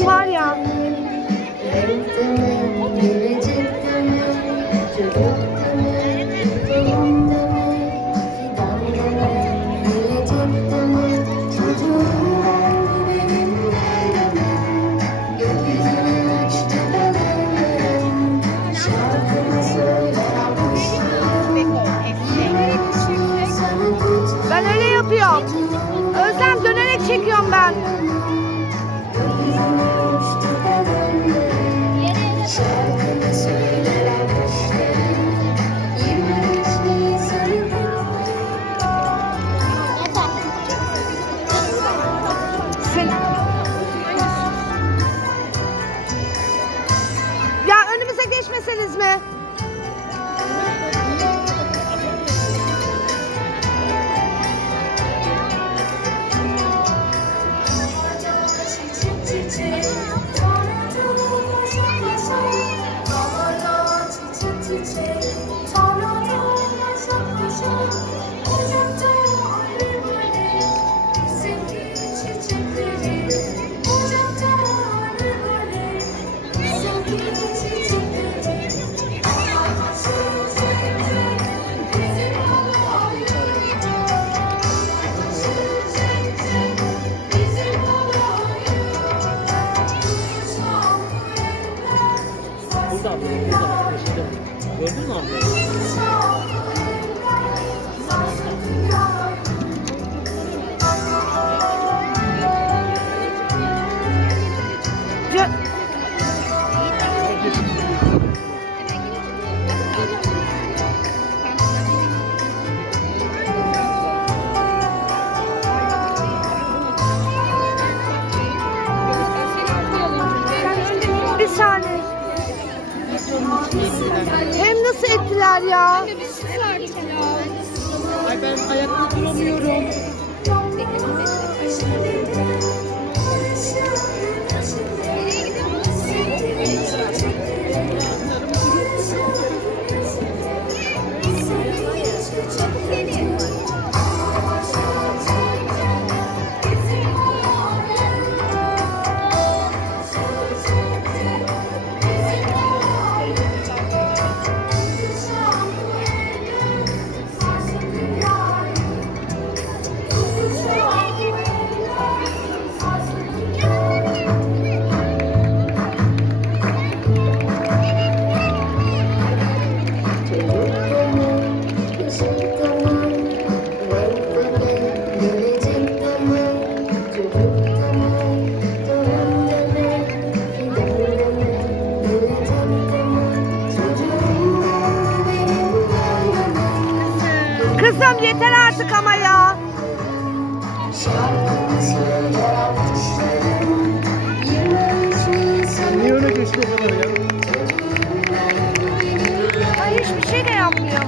senin var ya. Ben öyle yapıyorum. Özlem dönerek çekiyorum ben. Gördün mü abla? Hem nasıl ettiler ya? Ay ben ayakta duramıyorum. Kızım yeter artık ama ya. Niye öyle geçti o kadar ya? Ay hiçbir şey de yapmıyor.